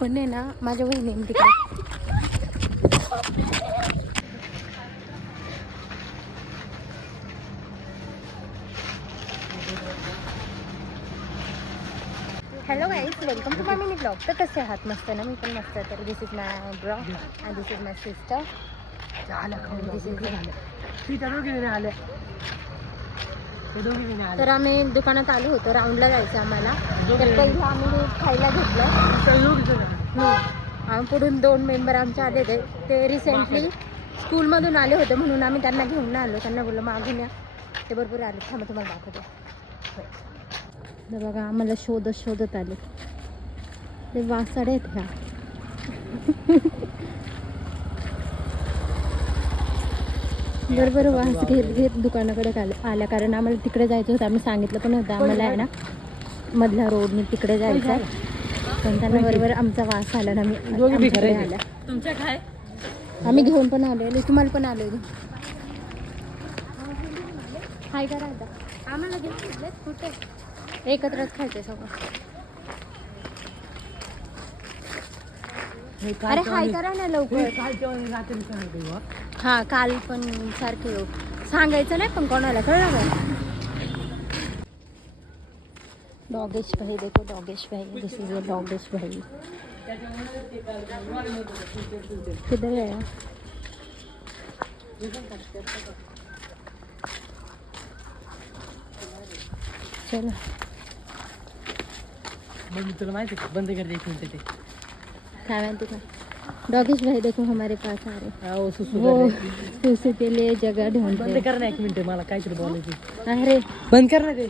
पण आहे ना माझ्या बहिणी तिकडे. Hello guys, welcome to my mini blog. तर कसे आहात? मस्त ना? मी पण मस्त. तर this is my blog and this is my sister. तर आम्ही दुकानात आलो होतो, राऊंडला जायचं आम्हाला. तर पहिलं आम्ही खायला घेतलं. आणि पुढून 2 मेंबर आमचे आले. ते रिसेंटली स्कूलमधून आले होते म्हणून आम्ही त्यांना घेऊन आलो. त्यांना बोललो मागून या. ते बरोबर आले. थांबा तुम्हाला दाखवते. तर बघा आम्हाला शोधत आले. ते वासाडे आहेत ह्या. बरोबर वास घेत दुकानाकडे आल्या, कारण आम्हाला तिकडे जायचं होतं. आम्ही सांगितलं पण होतं आम्हाला आहे ना मधल्या रोडने तिकडे जायचं आहे. पण त्यांना बरोबर आमचा वास आला ना. आम्ही आल्या तुमच्या काय आम्ही घेऊन पण आलो. तुम्हाला पण आलो. हाय करा आता. आम्हाला घेऊन कुठे एकत्रच खायचे सगळं. अरे हाय करा ना लवकर. हा काल पण सारखे येऊ सांगायचं नाही पण कोणाला कळलं का? डॉगेश भाई देखो, डॉगेश भाई. दिस इज अ डॉगेश भाई. किधर है? चलो तुला माहिती है बंद कर देते हैं ते क्या मानते का? डॉगेश भाई देखो हमारे पास आ रहे. वो सुसु के लिए जगह ढूंढ रहे. बंद करना 1 मिनिट, मला काहीतरी बोलायचं. अरे बंद करना ते.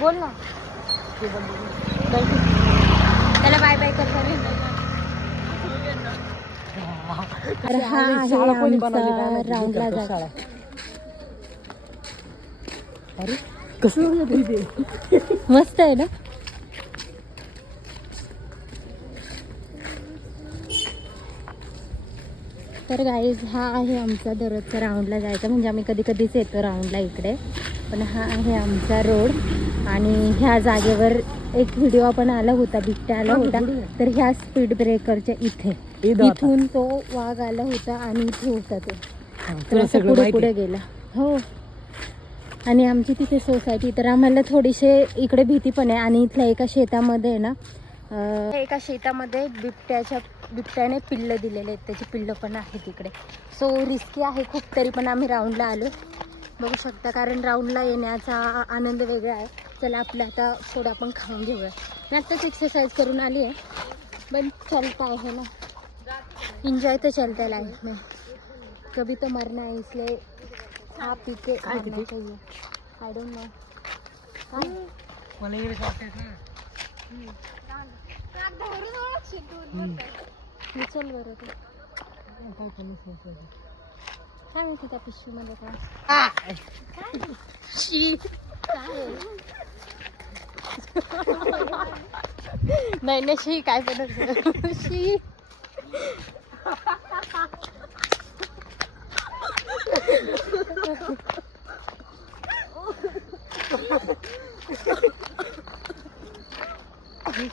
बोल ना. त्याला बाय बाय करता नाही. अरे हा आहे आमचा राऊंडला जायचा. अरे कसं मस्त आहे ना. तर गाईज हा आहे आमचा दररोजचा राऊंडला जायचा. म्हणजे आम्ही कधी कधीच येतो राऊंडला इकडे. पण हा आहे आमचा रोड. आणि ह्या जागेवर एक व्हिडिओ आपण आला होता, बिबट्या आला होता. तर ह्या स्पीड ब्रेकरच्या इथून तो वाघ आला होता आणि इथे होता तो. तर असं पुढे पुढे गेला. हो. आणि आमची तिथे सोसायटी. तर आम्हाला थोडीशी इकडे भीती पण आहे. आणि इथल्या एका शेतामध्ये ना बिबट्याने पिल्लं दिलेले आहेत. त्याची पिल्लं पण आहेत तिकडे. सो रिस्की आहे खूप. तरी पण आम्ही राऊंडला आलो. बघू शकता, कारण राऊंडला येण्याचा आनंद वेगळा आहे. चला आपलं आता थोडं आपण खाऊन घेऊया. मी आत्ताच एक्सरसाइज करून आली आहे. पण चलता है ना, एंजॉय तो चलता है लाइफ में. कभी तो मरना है, इसलिए खा पी के आना चाहिए. आय डोंट नो मला चल बरं. काय माहिती त्या पिशवीमध्ये काय नाही ना शी काय पण शी.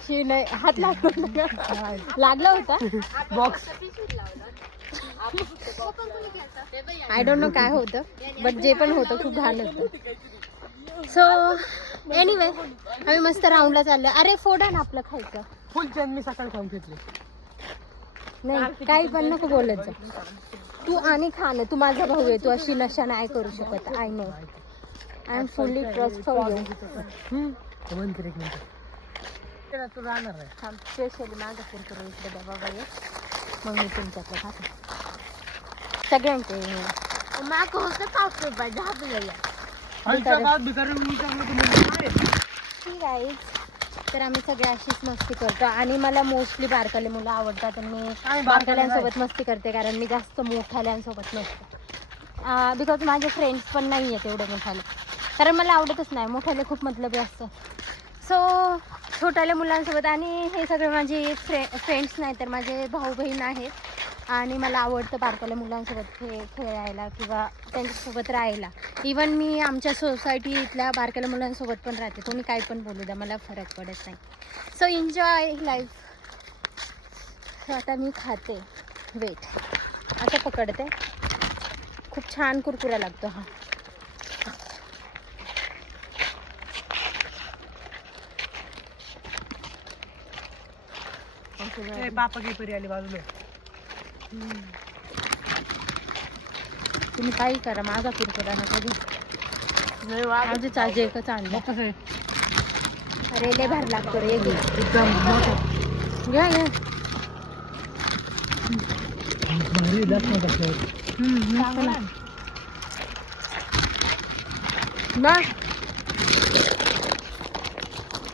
शी नाही. हात लागला होता बॉक्स. आय डोंट नो काय होतं, बट जे पण होतं खूप घाण होतं. सो एनिवे आम्ही मस्त राऊंडला चाललो. अरे फोडा ना आपलं खायचं. फुल मी सकाळी खाऊन घेतले. नाही काही पण नको बोलत जा तू. आणि खा ना, तू माझा भाऊ आहे. तू अशी नशा नाही करू शकत. I know. I am fully trust for you. Specially माझा कुरकुर इकडे द्या बाबा ये. मग मी तुमच्याकडे खाते सगळ्यांचे. ठीक आहे. तर आम्ही सगळे अशीच मस्ती करतो. आणि मला मोस्टली बारकाले मुलं आवडतात. आणि मी बारकाल्यांसोबत मस्ती करते, कारण मी जास्त मोठ्याल्यांसोबत नसते. बिकॉज माझे फ्रेंड्स पण नाही आहेत एवढे मोठाले, कारण मला आवडतच नाही. मोठ्याले खूप मतलबी असतं. सो छोट्याल्या मुलांसोबत. आणि हे सगळे माझे फ्रेंड्स नाही तर माझे भाऊ बहीण आहेत. आणि मला आवडतं बारकाल्या मुलांसोबत खेळायला किंवा त्यांच्यासोबत राहायला. इवन मी आमच्या सोसायटी इथल्या बारकाल्या मुलांसोबत पण राहते. तुम्ही काय पण बोलू द्या, मला फरक पडत नाही. So enjoy life. सो आता मी खाते. वेट, असं पकडते. खूप छान कुरकुरा लागतो हा. पापा की परी आली बाजूला. तुम्ही काही करा, माझा कुरकुरा ना कधी. माझे चार्जे एकच आणलं. अरे लय भारी लागतो रे. घ्या घ्या.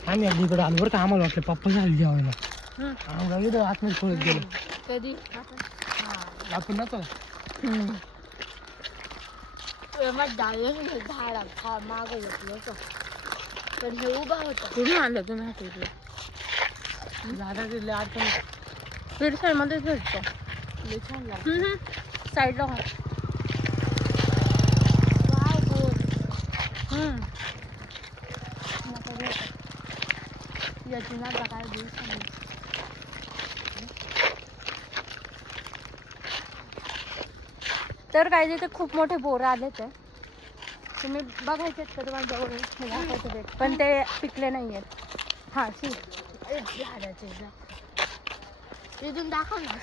आम्ही अगदी इकडे आलो बरं का. आम्हाला वाटलं पप्पा झाली जेवायला. आम्हाला इथं आतमध्ये पळत गेलो. कधी आपण नव्हतो. माग घेतलं होतं पण हे उभा होता. कुठून आणलं तुम्ही हा टेबल? झाडा दिले अडचण. पिरसाळमध्येच भेटतो. साईडला हा. याची ना काय दिवस. तर काय तिथे खूप मोठे बोरं आलेत. तुम्ही बघायचे का तुम्हाला जवळ? पण ते पिकले नाही आहेत. हां झाडाचे इथून दाखव ना.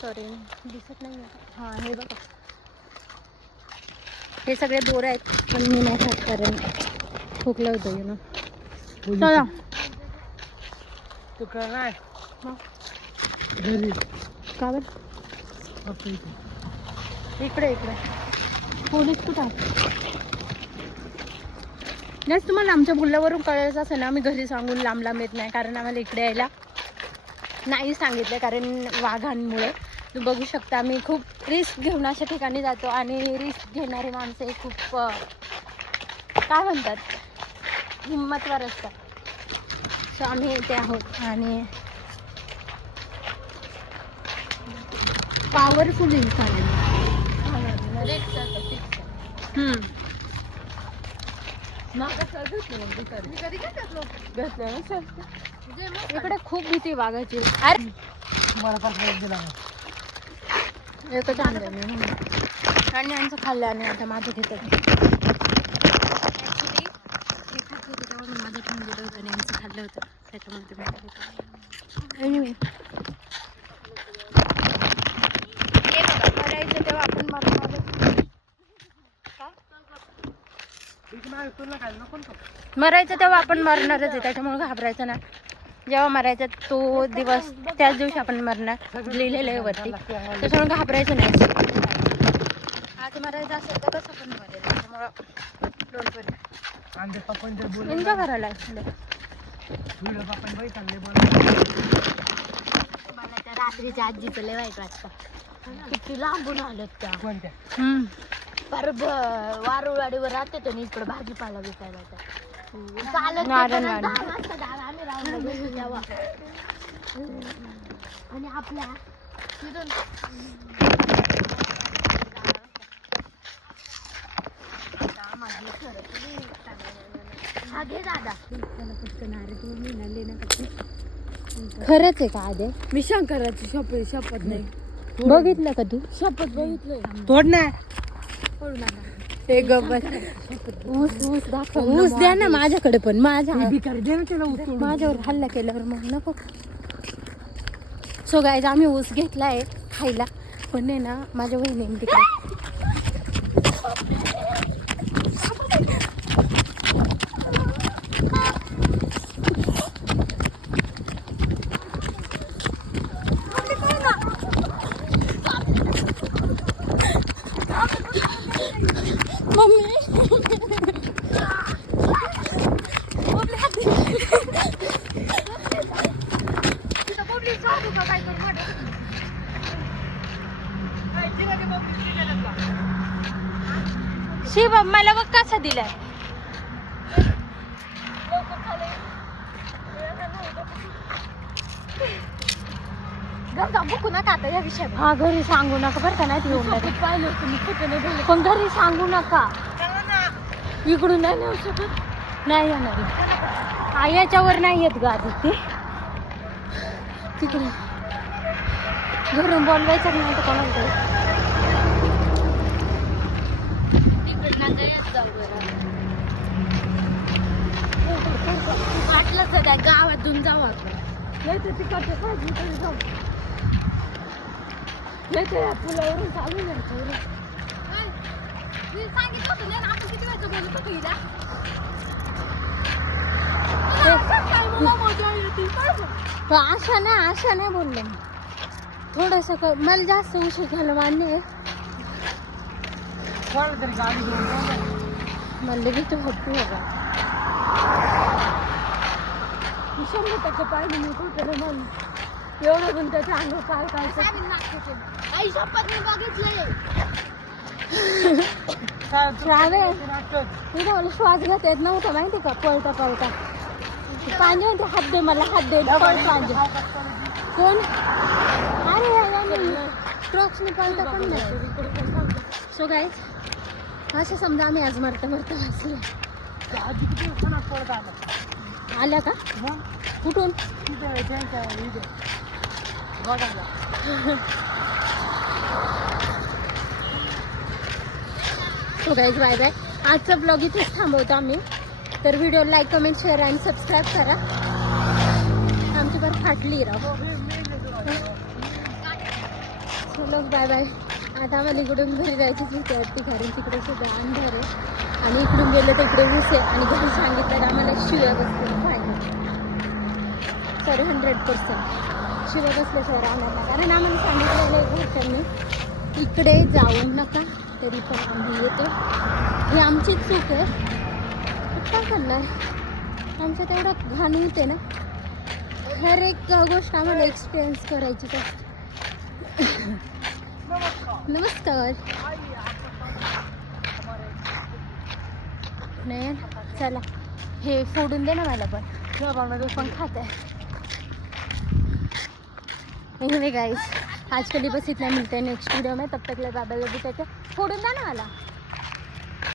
सॉरी दिसत नाही आहे. हां हे बघा, हे सगळे बोरं आहेत. पण मी नाही खात कारण खोकलं होतं ना. चला तू काय घरी का बरं? इकडे इकडे पोलीस कुठं आहे? जास्त तुम्हाला आमच्या बोलल्यावरून कळायचं असेल ना, आम्ही घरी सांगून लांब लांब येत नाही. कारण आम्हाला इकडे यायला नाही सांगितलं कारण वाघांमुळे. तुम्ही बघू शकता आम्ही खूप रिस्क घेऊन अशा ठिकाणी जातो आणि रिस्क घेणारी माणसं खूप काय म्हणतात हिंमतवार असतात. सो आम्ही इथे आहोत आणि पॉवरफुल इन्सान आहे. इकडे खूप भीती वाघाची. अरे एकच आणलं मी आणि यांचं खाल्लं आणि आता माझं घेतात. ॲक्च्युली हे खात होते तेव्हा मी माझं ठेवून दिलं होतं आणि यांचं खाल्लं होतं त्याच्यामुळे एनिवे हे बघा मरायचं तेव्हा आपण मरायचं तेव्हा आपण मरणारच आहे. त्याच्यामुळे घाबरायचं ना. जेव्हा मरायचा तो दिवस त्याच दिवशी आपण मरणार लिहिलेलं आहे वरती. त्याच्यामुळे घाबरायचं नाही. आज मरायचं असेल तर कसं पण मरेल. त्याच्यामुळं डोंट वरी. एन्जॉय करायला मला त्या रात्रीच्या आजीचं लय वाईट वाटतं. किती लांबून आलं त्या. पर वारुळवाडीवर राहते तो इकडे भाजीपाला विकायला चालत आम्ही राहून तेव्हा आणि आपल्या खरंच आहे का आधी? मी शंकराची शपथ नाही बघितलं का तू? शपथ बघितलंय. तोड ना. हे गब्बत ऊस दाखव. ऊस द्या ना माझ्याकडे पण. त्याला माझ्यावर हल्ला केल्यावर मग नको. सो गाईज आम्ही ऊस घेतलाय खायला पण आहे ना माझ्या बहिणीने तिकडे शिव मला बघ कसा दिलाय. बघू नका आता या विषयावर. हा घरी सांगू नका बरं का, नाही येऊन शपथ पाहिलं होतं मी कुठं नाही बोलले. पण घरी सांगू नका. इकडून नाही नेऊ शकत, नाही येणार. हा याच्यावर नाही येत ग आधी ते तिकडे घरून बोलवायचं नाही तर कोणाला तरी. तिकडनं गयात जाऊ बरं. वाटलं सध्या गावातून जाऊ आपण. नाही तर तिकडच्या साईडने जाऊ. नाही तर या पुलावरून चालू जायचं. सांगितलं होतं ना आपण किती वाजता बोलत होतो हिला. आशा नाही बोलले मी. थोडस मला जास्त उशीर झालं मान्य. कोणाला तरी गाडी घेऊन जाऊ. म्हणलं की तू हट्टू बघा. 100% पाहिजे मी कुठं नाही म्हणून. एवढं पण त्याच्या अंग काय काय आई शपथ मी बघितलंय. मी मला श्वास घेता येत नव्हता माहिती का, पळता पळता. पांजे म्हणते हात दे मला, हात दे. पांजे कोण? अरे ट्रक्सने पळता पण नाही. सो गाईज असं समजा आम्ही आज मरता वाचलं. आधी किती उन्हात पडत आलं. आल्या का कुठून? So guys bye bye. आजचा ब्लॉग इथेच थांबवतो आम्ही. तर व्हिडिओ लाईक कमेंट शेअर आणि सबस्क्राईब करा. आमची बरं फाटली राव. चलो बाय बाय. आता आम्हाला इकडून घरी जायचीच भीती वाटते कारण तिकडे सुद्धा अंधार आहे आणि इकडून गेलं तर इकडे ऊस आहे आणि घरी सांगितलं तर आम्हाला शिव्या बसतील फायनल. सॉरी 100% शिव्या बसल्याशिवाय राहणार नाही कारण आम्हाला सांगितलेलं आहे घरच्यांनी इकडे जाऊ नका, तरी पण आम्ही येतो. ही आमचीच चूक आहे. काय करणार, आमचं तेवढं घाण होते ना. हर एक गोष्ट आम्हाला एक्सपिरियन्स करायचीच असते. नमस्कार. नाही चला हे फोडून दे ना मला पण खात आहे. गाइस आज के लिए बस इतना, मिलते हैं नेक्स्ट वीडियो में. तब तक ले बाय बाय. फोड़ून द्या ना मला.